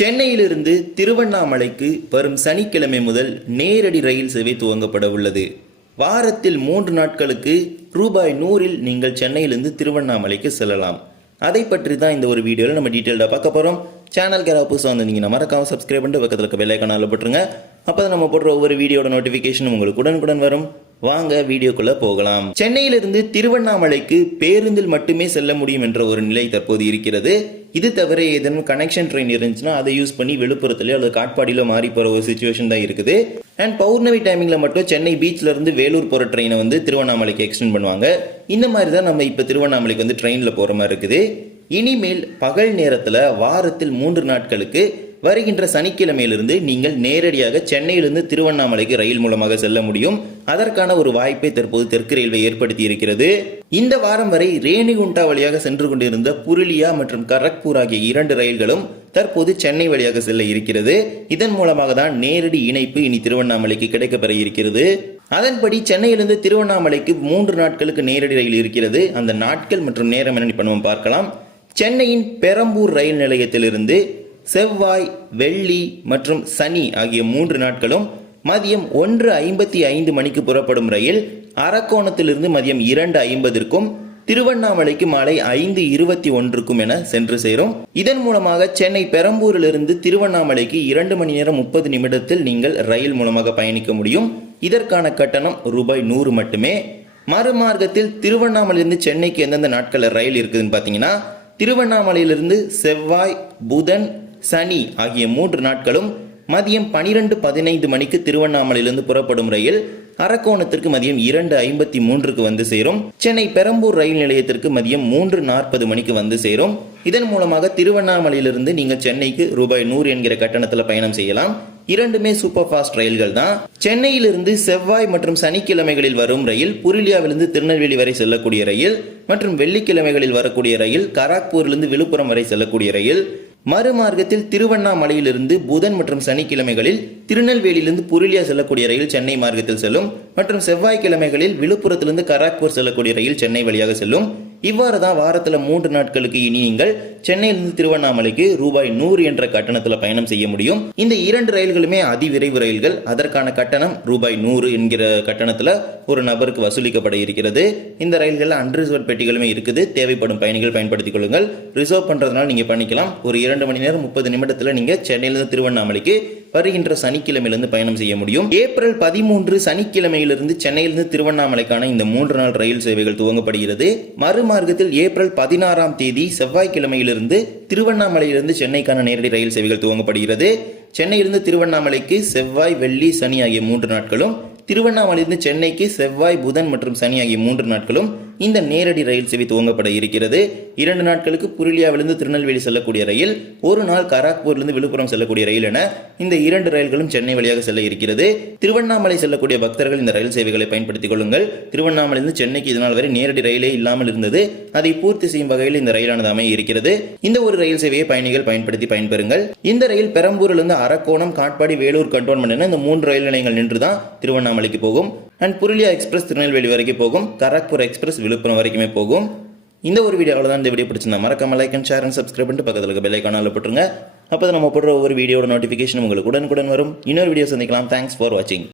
சென்னையிலிருந்து திருவண்ணாமலைக்கு வரும் சனிக்கிழமை முதல் நேரடி ரயில் சேவை துவங்கப்பட உள்ளது. வாரத்தில் மூன்று நாட்களுக்கு ரூபாய் நூறில் நீங்கள் சென்னையிலிருந்து திருவண்ணாமலைக்கு செல்லலாம். அதை பற்றி தான் இந்த ஒரு வீடியோவில் நம்ம டீட்டெயில்டாக பார்க்க போகிறோம் சேனல் கேரா புதுசாக வந்திருந்தீங்கன்னா மறக்காமல் சப்ஸ்கிரைப் பண்ணிட்டு பக்கத்தில் இருக்க பெல் போட்டுருங்க. அப்போ தான் நம்ம போடுற ஒவ்வொரு வீடியோட நோட்டிஃபிகேஷன் உங்களுக்கு உடனுக்குடன் வரும். வாங்க வீடியோக்குள்ள போகலாம். சென்னையிலிருந்து திருவண்ணாமலைக்கு பேருந்தில் மட்டுமே செல்ல முடியும் என்ற ஒரு நிலை தற்போது இருக்கிறது. இது தவிர ஏதேனும் கனெக்ஷன் ட்ரெயின் இருந்துச்சுன்னா அதை யூஸ் பண்ணி விழுப்புரத்துலயோ அல்லது காட்பாடியிலோ மாறி போகிற ஒரு சுச்சுவேஷன் தான் இருக்குது. அண்ட் பௌர்ணமி டைமிங்கில் மட்டும் சென்னை பீச்ல இருந்து வேலூர் போகிற ட்ரெயினை வந்து திருவண்ணாமலைக்கு எக்ஸ்டெண்ட் பண்ணுவாங்க. இந்த மாதிரி தான் நம்ம இப்போ திருவண்ணாமலைக்கு வந்து ட்ரெயினில் போகிற மாதிரி இருக்குது. இனிமேல் பகல் நேரத்தில் வாரத்தில் மூன்று நாட்களுக்கு வருகின்ற சனிக்கிழமையிலிருந்து நீங்கள் நேரடியாக சென்னையிலிருந்து திருவண்ணாமலைக்கு ரயில் மூலமாக செல்ல முடியும். அதற்கான ஒரு வாய்ப்பை தற்போது தெற்கு ரயில்வே ஏற்படுத்தி இருக்கிறது இந்த வாரம் வரை ரேணிகுண்டா வழியாக சென்று கொண்டிருந்த புருலியா மற்றும் கரக்பூர் ஆகிய இரண்டு ரயில்களும் தற்போது சென்னை வழியாக செல்ல இருக்கிறது. இதன் மூலமாக தான் நேரடி இணைப்பு இனி திருவண்ணாமலைக்கு கிடைக்கப்பெற இருக்கிறது. அதன்படி சென்னையிலிருந்து திருவண்ணாமலைக்கு மூன்று நாட்களுக்கு நேரடி ரயில் இருக்கிறது. அந்த நாட்கள் மற்றும் நேரம் என்ன பண்ணுவோம் பார்க்கலாம். சென்னையின் பெரம்பூர் ரயில் நிலையத்திலிருந்து செவ்வாய் வெள்ளி மற்றும் சனி ஆகிய மூன்று நாட்களும் மதியம் ஒன்று ஐம்பத்தி ஐந்து மணிக்கு புறப்படும் ரயில் அரக்கோணத்திலிருந்து மதியம் இரண்டு ஐம்பதிற்கும் திருவண்ணாமலைக்கு மாலை ஐந்து இருபத்தி ஒன்றுக்கும் என சென்று சேரும். இதன் மூலமாக சென்னை பெரம்பூரிலிருந்து திருவண்ணாமலைக்கு இரண்டு மணி நேரம் முப்பது நிமிடத்தில் நீங்கள் ரயில் மூலமாக பயணிக்க முடியும். இதற்கான கட்டணம் ரூபாய் நூறு மட்டுமே. மறுமார்க்கத்தில் திருவண்ணாமலையிலிருந்து சென்னைக்கு எந்தெந்த நாட்களில் ரயில் இருக்குதுன்னு பார்த்தீங்கன்னா திருவண்ணாமலையிலிருந்து செவ்வாய் புதன் சனி ஆகிய மூன்று நாட்களும் மதியம் பனிரெண்டு பதினைந்து மணிக்கு திருவண்ணாமலையிலிருந்து புறப்படும் ரயில் அரக்கோணத்திற்கு மதியம் இரண்டு ஐம்பத்தி மூன்றுக்கு வந்து சேரும். சென்னை பெரம்பூர் ரயில் நிலையத்திற்கு மதியம் மூன்று நாற்பது மணிக்கு வந்து சேரும். இதன் மூலமாக திருவண்ணாமலையிலிருந்து நீங்கள் சென்னைக்கு ரூபாய் நூறு என்கிற கட்டணத்தில் பயணம் செய்யலாம். இரண்டுமே சூப்பர் ஃபாஸ்ட் ரயில்கள் தான். சென்னையிலிருந்து செவ்வாய் மற்றும் சனிக்கிழமைகளில் வரும் ரயில் புருலியாவிலிருந்து திருநெல்வேலி வரை செல்லக்கூடிய ரயில் மற்றும் வெள்ளிக்கிழமைகளில் வரக்கூடிய ரயில் கராக்பூரிலிருந்து விழுப்புரம் வரை செல்லக்கூடிய ரயில் மறுமார்க்கத்தில் திருவண்ணாமலையிலிருந்து புதன் மற்றும் சனிக்கிழமைகளில் திருநெல்வேலியிலிருந்து புருலியா செல்லக்கூடிய ரயில் சென்னை மார்க்கத்தில் செல்லும் மற்றும் செவ்வாய்க்கிழமைகளில் விழுப்புரத்திலிருந்து கராக்பூர் செல்லக்கூடிய ரயில் சென்னை வழியாக செல்லும். இவ்வாறு தான் வாரத்தில் மூன்று நாட்களுக்கு இனி நீங்கள் சென்னையிலிருந்து திருவண்ணாமலைக்கு ரூபாய் நூறு என்ற கட்டணத்தில் பயணம் செய்ய முடியும். இந்த இரண்டு ரயில்களுமே அதிவிரைவு ரயில்கள். அதற்கான கட்டணம் ரூபாய் நூறு என்கிற கட்டணத்தில் ஒரு நபருக்கு வசூலிக்கப்பட இருக்கிறது. இந்த ரயில்களில் அன்ரிசர்வ் பெட்டிகளுமே இருக்குது. தேவைப்படும் பயணிகள் பயன்படுத்திக் கொள்ளுங்கள். ரிசர்வ் பண்ணுறதுனால நீங்கள் பண்ணிக்கலாம். ஒரு இரண்டு மணி நேரம் முப்பது நிமிடத்தில் நீங்கள் சென்னையிலிருந்து திருவண்ணாமலைக்கு வருகின்ற சனிக்கிழமையிலிருந்து பயணம் செய்ய முடியும். ஏப்ரல் பதிமூன்று சனிக்கிழமையிலிருந்து சென்னையிலிருந்து திருவண்ணாமலைக்கான இந்த மூன்று நாள் ரயில் சேவைகள் துவங்கப்படுகிறது. மறுமார்க்கத்தில் ஏப்ரல் பதினாறாம் தேதி செவ்வாய்க்கிழமையிலிருந்து திருவண்ணாமலையிலிருந்து சென்னைக்கான நேரடி ரயில் சேவைகள் துவங்கப்படுகிறது. சென்னையிலிருந்து திருவண்ணாமலைக்கு செவ்வாய் வெள்ளி சனி ஆகிய மூன்று நாட்களும் திருவண்ணாமலையிலிருந்து சென்னைக்கு செவ்வாய் புதன் மற்றும் சனி ஆகிய மூன்று நாட்களும் இந்த நேரடி ரயில் சேவை துவங்கப்பட இருக்கிறது. இரண்டு நாட்களுக்கு புருலியாவிலிருந்து திருநெல்வேலி செல்லக்கூடிய ரயில் ஒரு நாள் கராக்பூர்லேருந்து விழுப்புரம் செல்லக்கூடிய ரயில் என இந்த இரண்டு ரயில்களும் சென்னை வழியாக செல்ல இருக்கிறது. திருவண்ணாமலை செல்லக்கூடிய பக்தர்கள் இந்த ரயில் சேவைகளை பயன்படுத்திக் கொள்ளுங்கள். திருவண்ணாமலையிலிருந்து சென்னைக்கு இதனால் வரை நேரடி ரயிலே இல்லாமல் இருந்தது. அதை பூர்த்தி செய்யும் வகையில் இந்த ரயிலானது அமைய இருக்கிறது. இந்த ஒரு ரயில் சேவையை பயணிகள் பயன்படுத்தி பயன்பெறுங்கள். இந்த ரயில் பெரம்பூரிலிருந்து அரக்கோணம் காட்பாடி வேலூர் கண்டோன்மெண்ட் என இந்த மூன்று ரயில் நிலையங்கள் நின்று தான் திருவண்ணாமலைக்கு போகும். அண்ட் புருலியா எக்ஸ்பிரஸ் திருநெல்வேலி வரைக்கும் போகும். கராக்பூர் எக்ஸ்பிரஸ் விழுப்புரம் வரைக்குமே போகும். இந்த ஒரு வீடியோ அவ்வளோதான் இந்த வீடியோ பிடிச்சிருந்தா மறக்காம like and share and subscribe பண்ணிட்டு பக்கத்தில் இருக்க பெல் ஐக்கானில் போட்டுருங்க. அப்போ நம்ம போடுற ஒவ்வொரு வீடியோட நோட்டிஃபிகேஷன் உங்களுக்கு உடனுக்குடன் வரும். இன்னொரு வீடியோ சந்திக்கலாம். தேங்க்ஸ் ஃபார் வாட்சிங்